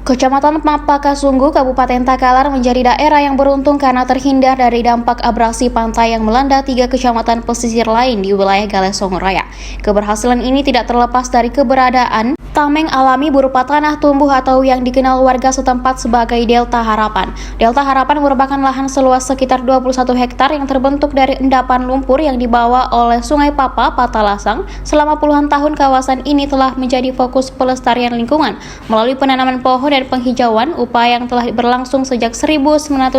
Kecamatan Mapakasunggu, Kabupaten Takalar menjadi daerah yang beruntung karena terhindar dari dampak abrasi pantai yang melanda 3 kecamatan pesisir lain di wilayah Galesong Raya. Keberhasilan ini tidak terlepas dari keberadaan tameng alami berupa tanah tumbuh atau yang dikenal warga setempat sebagai Delta Harapan. Delta Harapan merupakan lahan seluas sekitar 21 hektar yang terbentuk dari endapan lumpur yang dibawa oleh Sungai Papa, Patalasang. Selama puluhan tahun kawasan ini telah menjadi fokus pelestarian lingkungan melalui penanaman pohon dan penghijauan, upaya yang telah berlangsung sejak 1992.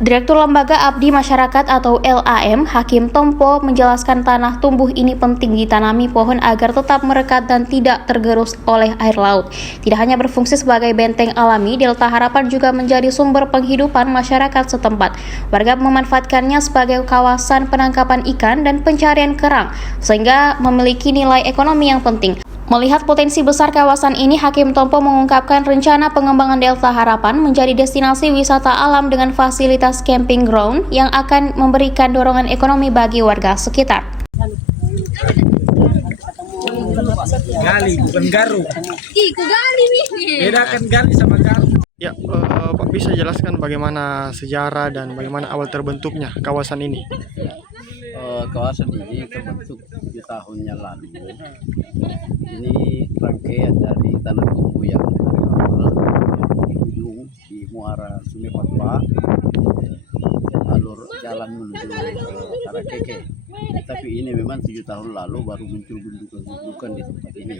Direktur Lembaga Abdi Masyarakat atau LAM, Hakim Tompo, menjelaskan tanah tumbuh ini penting ditanami pohon agar tetap merekat dan tidak tergerus oleh air laut. Tidak hanya berfungsi sebagai benteng alami, Delta Harapan juga menjadi sumber penghidupan masyarakat setempat. Warga memanfaatkannya sebagai kawasan penangkapan ikan dan pencarian kerang, sehingga memiliki nilai ekonomi yang penting. Melihat potensi besar kawasan ini, Hakim Tompo mengungkapkan rencana pengembangan Delta Harapan menjadi destinasi wisata alam dengan fasilitas camping ground yang akan memberikan dorongan ekonomi bagi warga sekitar. Gali, bukan garu. Ku gali nih. Bedakan gali sama garu. Ya, Pak bisa jelaskan bagaimana sejarah dan bagaimana awal terbentuknya kawasan ini? Kawasan ini terbentuk 7 tahun yang lalu. Ini rangkaian dari tanah tumbuh yang di ujung di muara Sungai Papa, alur jalan menuju Karakeke. Tapi ini memang 7 tahun lalu baru muncul gundukan di tempat ini.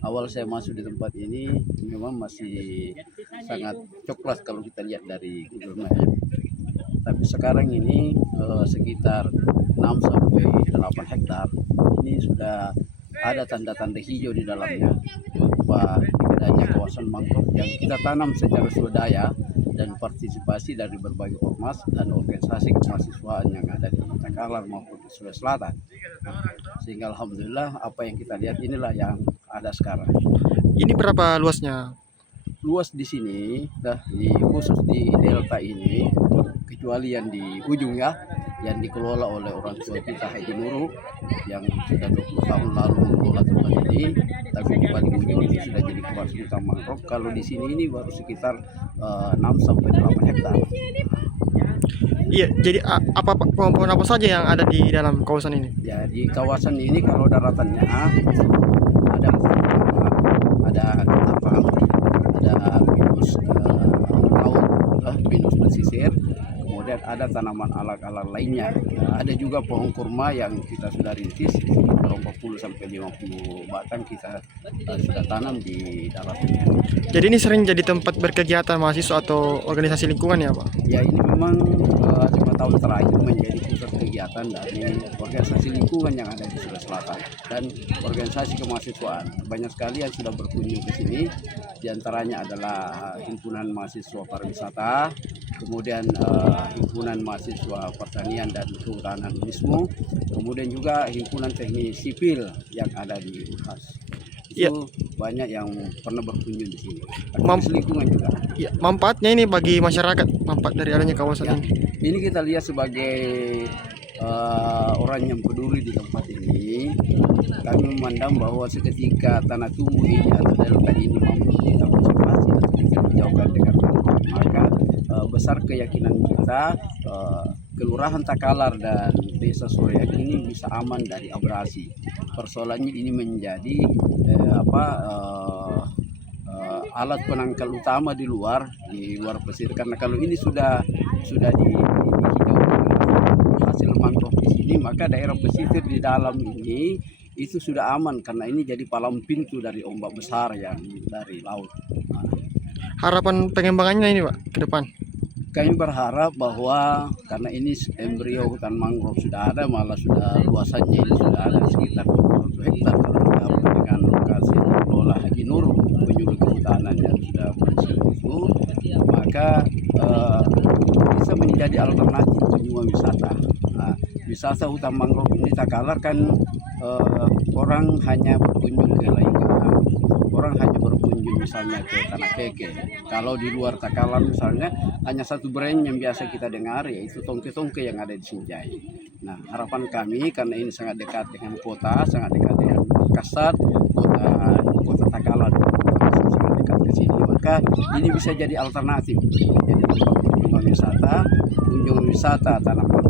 Awal saya masuk di tempat ini memang masih sangat coklat kalau kita lihat dari Google Map. Tapi sekarang ini sekitar 6 sampai 8 hektar ini sudah ada tanda-tanda hijau di dalamnya berupa adanya kawasan mangrove yang kita tanam secara swadaya dan partisipasi dari berbagai ormas dan organisasi kemahasiswaan yang ada di Takalar maupun di Sulawesi Selatan. Sehingga alhamdulillah apa yang kita lihat inilah yang ada sekarang. Ini berapa luasnya? Luas di sini, khusus di delta ini, kecuali yang di ujung ya, yang dikelola oleh orang tua kita Haji Nurul yang sudah 20 tahun lalu mengelola tempat ini, tapi di paling ujung itu sudah jadi kawasan hutan mangrove. Kalau di sini ini baru sekitar 6 sampai 8 hektar. Iya, jadi pohon-pohon apa saja yang ada di dalam kawasan ini? Ya, di kawasan ini kalau daratannya itu ada ada ketapang, ada pinus laut, pinus pesisir, kemudian ada tanaman alat-alat lainnya. Ada juga pohon kurma yang kita sudah rintis, sekitar 40 sampai 50 batang kita sudah tanam di dalamnya. Jadi ini sering jadi tempat berkegiatan mahasiswa atau organisasi lingkungan ya, Pak? Ya, ini memang 5 tahun terakhir menjadi pusat kegiatan dari organisasi lingkungan yang ada di Sulawesi Selatan dan organisasi kemahasiswaan. Banyak sekali yang sudah berkunjung ke sini, diantaranya adalah Himpunan Mahasiswa Pariwisata, kemudian Himpunan Mahasiswa Pertanian dan Kehutanan UNISMO, kemudian juga Himpunan Teknik Sipil yang ada di UNHAS. Itu banyak yang pernah berkunjung di sini. Aktivis lingkungan juga. Ya, manfaatnya ini bagi masyarakat, manfaat dari adanya kawasan ini. Ini kita lihat sebagai orang yang peduli di tempat ini. Kami memandang bahwa seketika tanah tumbuh ini atau delta ini mampu kita konservasi dan kita dijauhkan dengan maka besar keyakinan kita Kelurahan Takalar dan Desa Soreang ini bisa aman dari abrasi. Persoalannya ini menjadi alat penangkal utama di luar pesisir, karena kalau ini sudah dihijaukan hasil mangrove di sini, maka daerah pesisir di dalam ini itu sudah aman karena ini jadi palang pintu dari ombak besar yang dari laut. Harapan pengembangannya ini, Pak, ke depan? Kami berharap bahwa karena ini embrio hutan mangrove sudah ada, malah sudah luasannya ini sudah ada sekitar 20 hektar kalau digabung dengan lokasi pengelola Haji Nurul, penyuluh kehutanan yang sudah berhasil itu, maka bisa menjadi alternatif kunjungan wisata. Nah, wisata hutan mangrove ini Takalar kan orang hanya berkunjung ke Laika, orang hanya berkunjung misalnya ke Tanah Keke. Kalau di luar Takalar misalnya hanya satu brand yang biasa kita dengar, yaitu tongke-tongke yang ada di Sinjai. Nah, harapan kami karena ini sangat dekat dengan kota, sangat dekat dengan Makassar, kota Takalar sangat dekat ke maka ini bisa jadi alternatif, jadi tempat kunjungan wisata tanaman,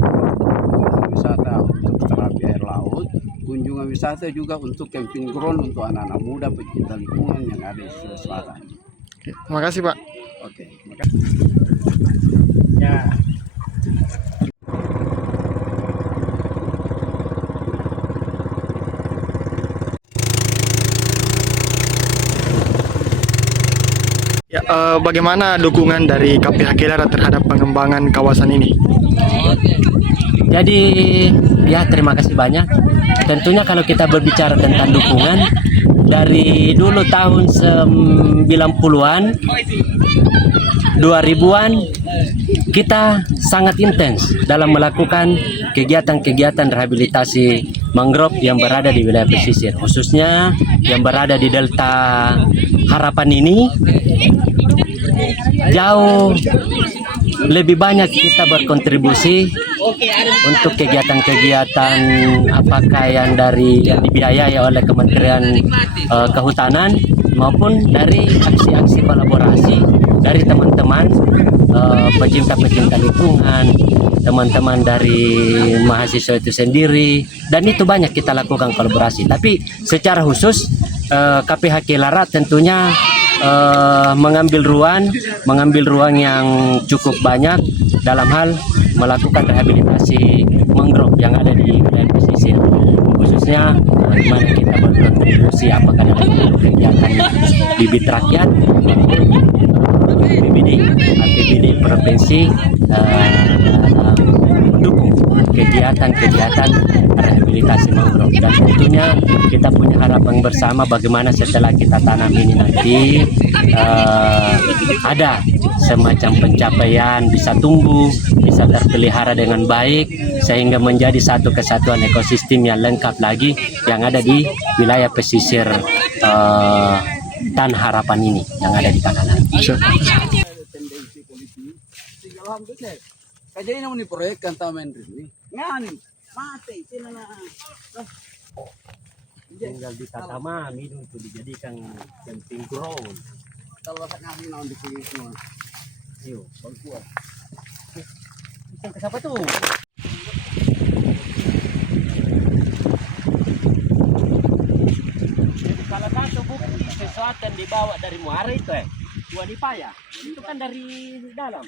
kunjungan wisata untuk terapi air laut, kunjungan wisata juga untuk camping ground untuk anak-anak muda pecinta lingkungan yang ada di Sulawesi Selatan. Oke, terima kasih Pak. Oke, makasih. Ya. Ya, bagaimana dukungan dari KPH Kelara terhadap pengembangan kawasan ini? Jadi ya terima kasih banyak. Tentunya kalau kita berbicara tentang dukungan dari dulu tahun 90-an, 2000-an kita sangat intens dalam melakukan kegiatan-kegiatan rehabilitasi mangrove yang berada di wilayah pesisir, khususnya yang berada di Delta Harapan ini. Jauh lebih banyak kita berkontribusi untuk kegiatan-kegiatan apakah yang dibiayai oleh Kementerian Kehutanan maupun dari aksi-aksi kolaborasi dari teman-teman pecinta-pecinta lingkungan, teman-teman dari mahasiswa itu sendiri, dan itu banyak kita lakukan kolaborasi. Tapi secara khusus KPH Kelara tentunya mengambil ruang yang cukup banyak dalam hal melakukan rehabilitasi mangrove yang ada di wilayah pesisir, khususnya di mana kita berkontribusi apakah dalam kegiatan bibit rakyat maupun APBD provinsi mendukung kegiatan-kegiatan rehabilitasi mangrove. Dan tentunya kita punya harapan bersama bagaimana setelah kita tanam ini nanti ada semacam pencapaian, bisa tumbuh, bisa terpelihara dengan baik sehingga menjadi satu kesatuan ekosistem yang lengkap lagi yang ada di wilayah pesisir Tanah Harapan ini yang ada di Takalar. Tendensi politik sehingga alhamdulillah kajian namun diproyekkan taman ini ngani mati sila Tinggal ditata mami untuk dijadikan camping ground. kalau ngani naon di sini semua. Yuk, bangkuan. Bisa ke siapa tuh? Jadi salah satu bukti sesuatu yang dibawa dari muara itu dua dipaya. Itu kan dari dalam.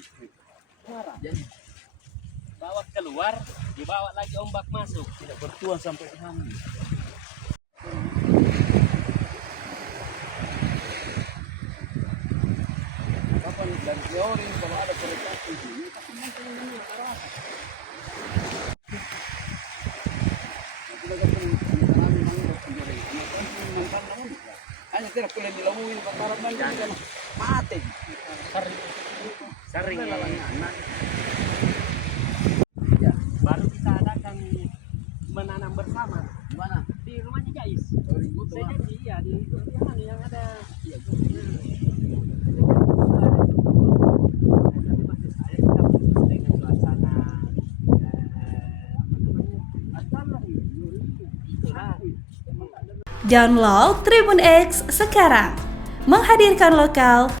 Muara. Jadi bawa keluar, dibawa lagi ombak masuk. Tidak bertuan sampai ke sana. Kapan dan teori kalau ada proyek di sini tapi mungkin ini arah. Hanya tidak boleh dilamuin pantaran banyak mati. Sering ya, baru kita adakan menanam bersama. Mana? Di rumahnya Jais. Saya janji ya di yang ada. Iya, dengan suasana Download Tribun X sekarang, menghadirkan lokal